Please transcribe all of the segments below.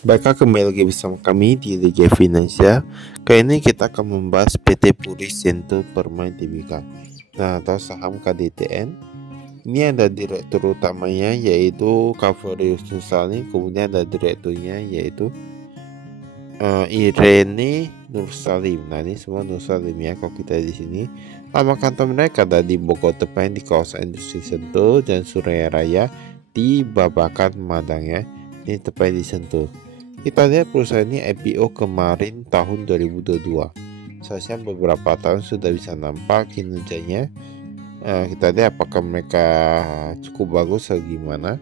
Baiklah, kembali lagi bersama kami di Liga Finansial. Kali ini kita akan membahas PT Puri Sentul Permai Tbk. Nah, atau saham KDTN. Ini ada direktur utamanya yaitu Kaverius Nursalin, kemudian ada direkturnya yaitu Irene Nursalim. Nah, ini semua Nursalim ya. Kalau kita di sini, nama kantor mereka ada di Bogor, tepatnya di kawasan industri Sentul, dan Suraya Raya di Babakan, Madang ya. Ini tepatnya di Sentul. Kita lihat perusahaan ini IPO kemarin tahun 2022. Seharusnya beberapa tahun sudah bisa nampak kinerjanya. Kita lihat apakah mereka cukup bagus atau gimana.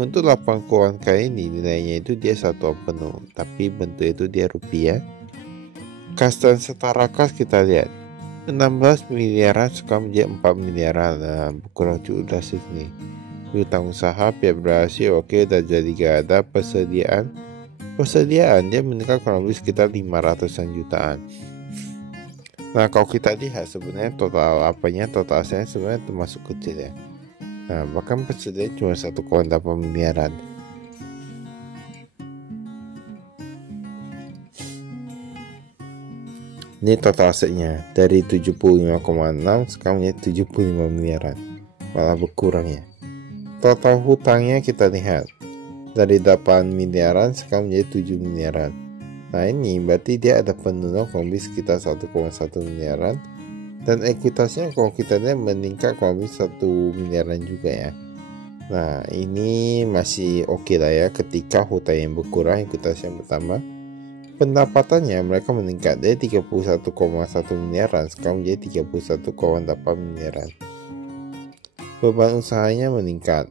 Untuk lapangan keuangan kali ini nilainya itu dia 1 penuh, tapi bentuk itu dia rupiah. Kas dan setara kas kita lihat 16 miliaran sekarang menjadi 4 miliaran. Kurang cukup drastis nih. Utang usaha pihak berhasil oke, dan jadi gak ada persediaan dia meningkat kurang lebih sekitar 500-an jutaan. Nah, kalau kita lihat sebenarnya total asetnya sebenarnya termasuk kecil ya. Nah, bahkan persediaan cuma 1,8 miliaran. Ini total asetnya dari 75,6 sekarang menjadi 75 miliaran. Malah berkurang ya. Total hutangnya kita lihat dari 8 miliaran sekarang menjadi 7 miliaran. Nah, ini berarti dia ada penurunan kurang lebih sekitar 1,1 miliaran. Dan ekuitasnya kalau kita lihat meningkat kurang lebih 1 miliaran juga ya. Nah, ini masih oke lah ya ketika hutang yang berkurang, ekuitas yang bertambah. Pendapatannya mereka meningkat dari 31,1 miliaran sekarang menjadi 31,8 miliaran. Beban usahanya meningkat.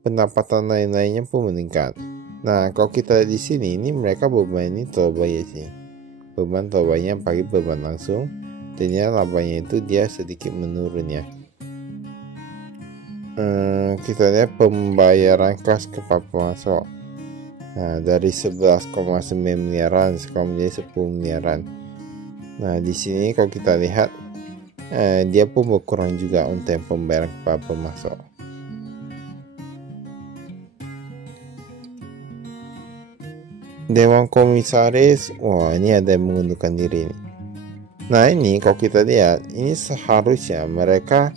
Pendapatan lain-lainnya pun meningkat. Nah, kalau kita lihat di sini, ini mereka beban ini terlalu banyak sih. Beban terlalu banyak bagi beban langsung, dan ya labanya itu dia sedikit menurun ya. Kita lihat pembayaran kas kepada pemasok. Nah, dari 11,9 miliaran sekarang menjadi 10 miliaran. Nah, di sini kalau kita lihat dia pun berkurang juga untuk pembayaran kepada pemasok. Dewan Komisaris, wah ini ada yang mengundurkan diri nih. Nah, ini kalau kita lihat, ini seharusnya mereka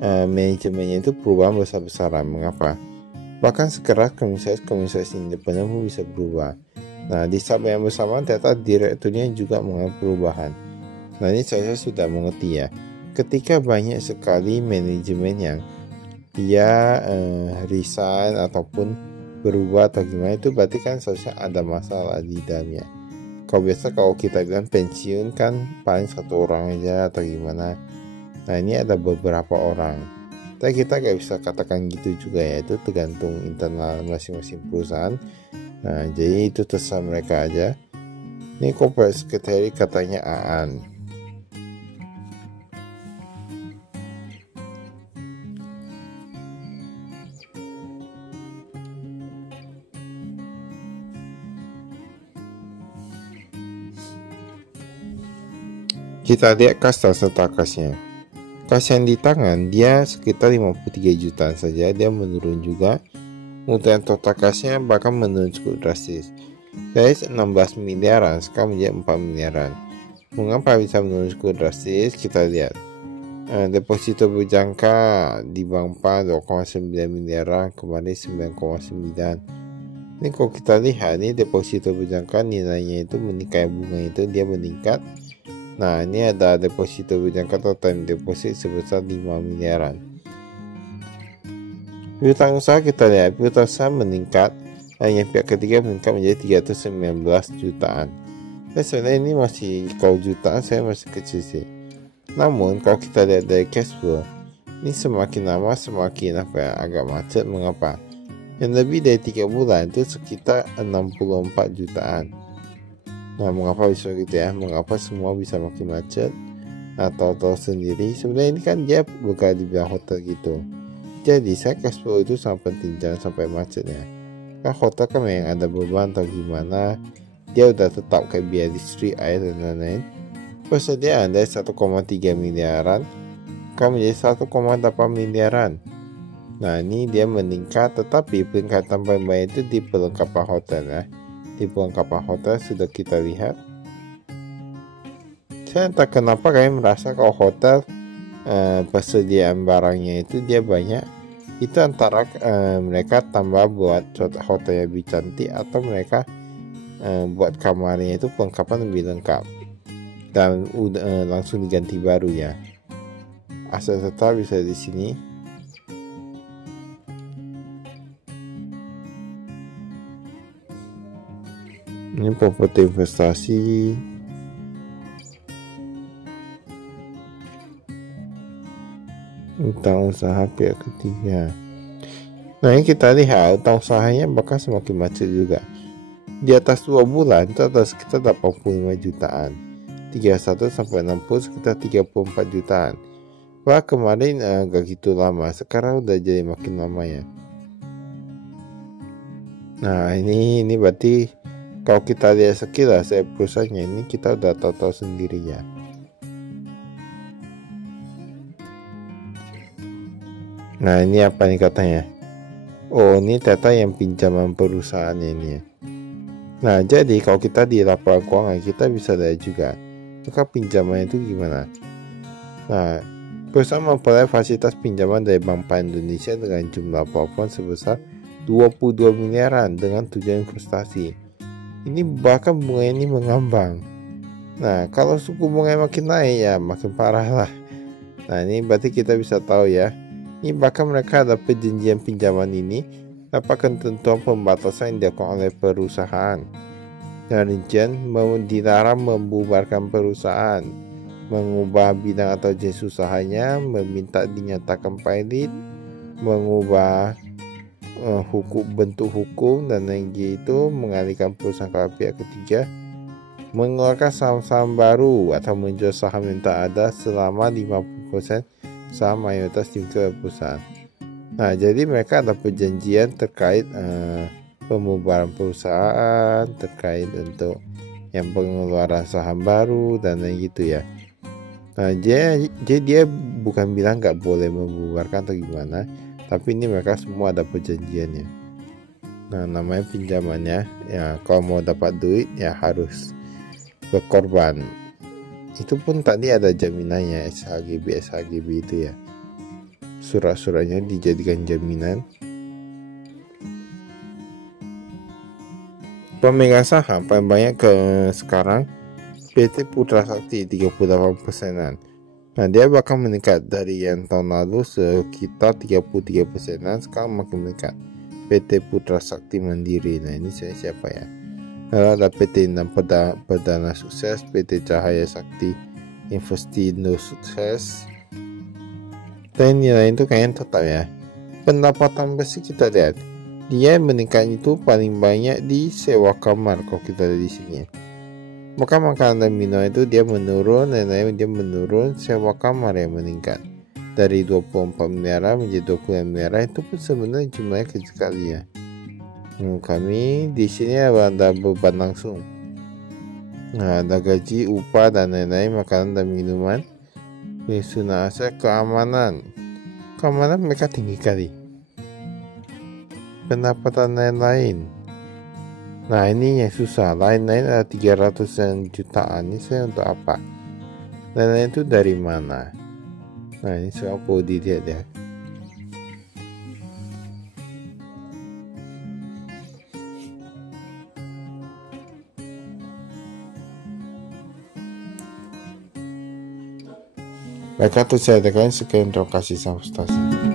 manajemennya itu perubahan besar-besaran. Mengapa? Bahkan sekeras komisaris independen pun bisa berubah. Nah, di saat yang bersamaan ternyata direkturnya juga mengalami perubahan. Nah, ini saya sudah mengerti ya. Ketika banyak sekali manajemen yang dia resign ataupun berubah atau gimana, itu berarti kan seharusnya ada masalah di dalamnya. Kalau kita bilang pensiun kan paling 1 orang aja atau gimana. Nah, ini ada beberapa orang. Tapi kita gak bisa katakan gitu juga ya, itu tergantung internal masing-masing perusahaan. Nah, jadi itu terserah mereka aja. Ini corporate secretary katanya Aan. Kita lihat kas dan serta kasnya. Kas yang di tangan dia sekitar 53 jutaan saja, dia menurun juga. Untuk yang total kasnya bahkan menurun cukup drastis. Dari 16 miliaran sekarang menjadi 4 miliaran. Mengapa bisa menurun cukup drastis? Kita lihat. Deposito berjangka di bank PAN 2,9 miliaran, kemarin 9,9. Ini kalau kita lihat, ini deposito berjangka nilainya itu meningkat, bunga itu dia meningkat. Nah, ini ada deposito berjangka total deposit sebesar 5 miliaran. Piutang usaha kita lihat, piutang usaha meningkat, yang pihak ketiga meningkat menjadi 319 jutaan. Dan sebenarnya ini masih, kalau jutaan saya masih kecil sih. Namun kalau kita lihat dari cash flow, ini semakin lama semakin agak macet. Mengapa? Yang lebih dari 3 bulan itu sekitar 64 jutaan. Nah, mengapa bisa gitu ya? Mengapa semua bisa makin macet? Atau tahu sendiri, sebenarnya ini kan dia bukan di bidang hotel gitu. Jadi saya cash flow itu sangat penting, jangan sampai macet ya. Kan hotel kan yang ada beban atau gimana, dia udah tetap kayak biaya listrik, air dan lain-lain. Persediaan dari 1,3 miliaran kan menjadi 1,8 miliaran. Nah, ini dia meningkat, tetapi peningkatan paling banyak itu di perlengkapan hotel ya. di perlengkapan hotel sudah kita lihat. Saya entah kenapa kayak merasa kalau hotel persediaan barangnya itu dia banyak. Itu antara mereka tambah buat hotelnya lebih cantik, atau mereka buat kamarnya itu perlengkapan lebih lengkap dan langsung diganti baru ya. Aset serta bisa di sini. Ini properti investasi. Utang usaha pihak ketiga. Nah, ini kita lihat utang usahanya bakal semakin macet juga. Di atas 2 bulan itu ada sekitar 85 jutaan. 31 sampai 60 sekitar 34 jutaan. Wah, kemarin gak gitu lama, sekarang udah jadi makin lama ya. Nah, ini berarti kalau kita lihat sekilas perusahaannya ini, kita udah tahu sendiri ya. Nah, ini apa nih katanya? Oh, ini ternyata yang pinjaman perusahaannya ini ya. Nah, jadi kalau kita di laporan keuangan, kita bisa lihat juga maka pinjaman itu gimana. Nah, perusahaan memperoleh fasilitas pinjaman dari Bank Indonesia dengan jumlah plafon sebesar 22 miliaran dengan tujuan investasi. Ini bahkan bunga ini mengambang. Nah, kalau suku bunga makin naik ya makin parah lah. Nah, ini berarti kita bisa tahu ya. Ini bahkan mereka ada perjanjian pinjaman ini dapat ketentuan pembatasan yang dilakukan oleh perusahaan. Dan rincian dilarang membubarkan perusahaan, mengubah bidang atau jenis usahanya, meminta dinyatakan pailit, mengubah bentuk hukum, dan lagi itu mengalihkan perusahaan ke pihak ketiga, mengeluarkan saham-saham baru atau menjual saham yang tak ada selama 50% saham mayoritas di perusahaan. Nah, jadi mereka ada perjanjian terkait pembubaran perusahaan, terkait untuk yang pengeluaran saham baru dan lain gitu ya. Nah, jadi dia bukan bilang nggak boleh membubarkan atau gimana, tapi ini mereka semua ada perjanjiannya. Nah, namanya pinjamannya ya, kalau mau dapat duit ya harus berkorban. Itu pun tadi ada jaminannya, SHGB itu ya. Surat-suratnya dijadikan jaminan. Pemegang saham paling banyak sekarang PT Putra Sakti 38%. Nah, dia bakal meningkat dari yang tahun lalu sekitar 33%, sekarang makin meningkat. PT Putra Sakti Mandiri. Nah, ini siapa ya? Lalu ada PT Indam Perdana Sukses, PT Cahaya Sakti Investindo Sukses. Dan nilai itu kayaknya tetap ya. Pendapatan bersih kita lihat, dia meningkat itu paling banyak di sewa kamar kalau kita lihat di sini. Maka makanan dan minuman itu dia menurun, dan lain dia menurun, sewa kamar yang meningkat dari 24 miliar menjadi 20 miliar. Itu pun sebenarnya jumlahnya kecil sekali ya. Kami di sini ada beban langsung. Nah, ada gaji, upah dan lain-lain, makanan dan minuman. Sunnah aset, keamanan mereka tinggi kali. Pendapatan lain-lain. Nah, ini yang susah. Lain-lain ada 300 jutaan. Ini saya untuk apa? Lain-lain itu dari mana? Nah, ini soal perlu dilihat ya. Baik, itu saya tekan. Sekian, terima kasih. Sampai stasiun.